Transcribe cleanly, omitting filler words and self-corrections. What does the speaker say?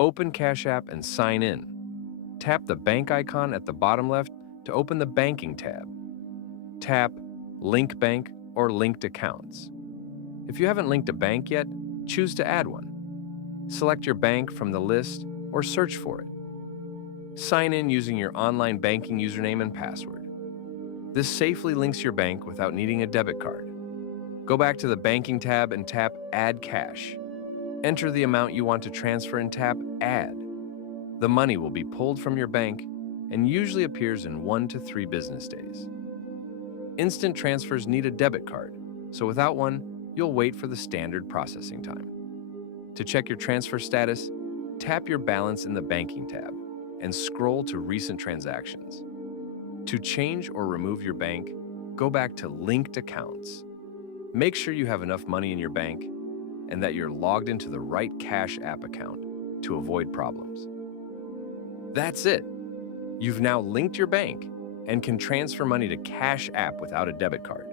Open Cash App and sign in. Tap the bank icon at the bottom left to open the Banking tab. Tap Link Bank or Linked Accounts. If you haven't linked a bank yet, choose to add one. Select your bank from the list or search for it. Sign in using your online banking username and password. This safely links your bank without needing a debit card. Go back to the Banking tab and tap Add Cash. Enter the amount you want to transfer and tap Add. The money will be pulled from your bank and usually appears in 1 to 3 business days. Instant transfers need a debit card, so without one, you'll wait for the standard processing time. To check your transfer status, tap your balance in the Banking tab and scroll to Recent Transactions. To change or remove your bank, go back to Linked Accounts. Make sure you have enough money in your bank and that you're logged into the right Cash App account to avoid problems. That's it. You've now linked your bank and can transfer money to Cash App without a debit card.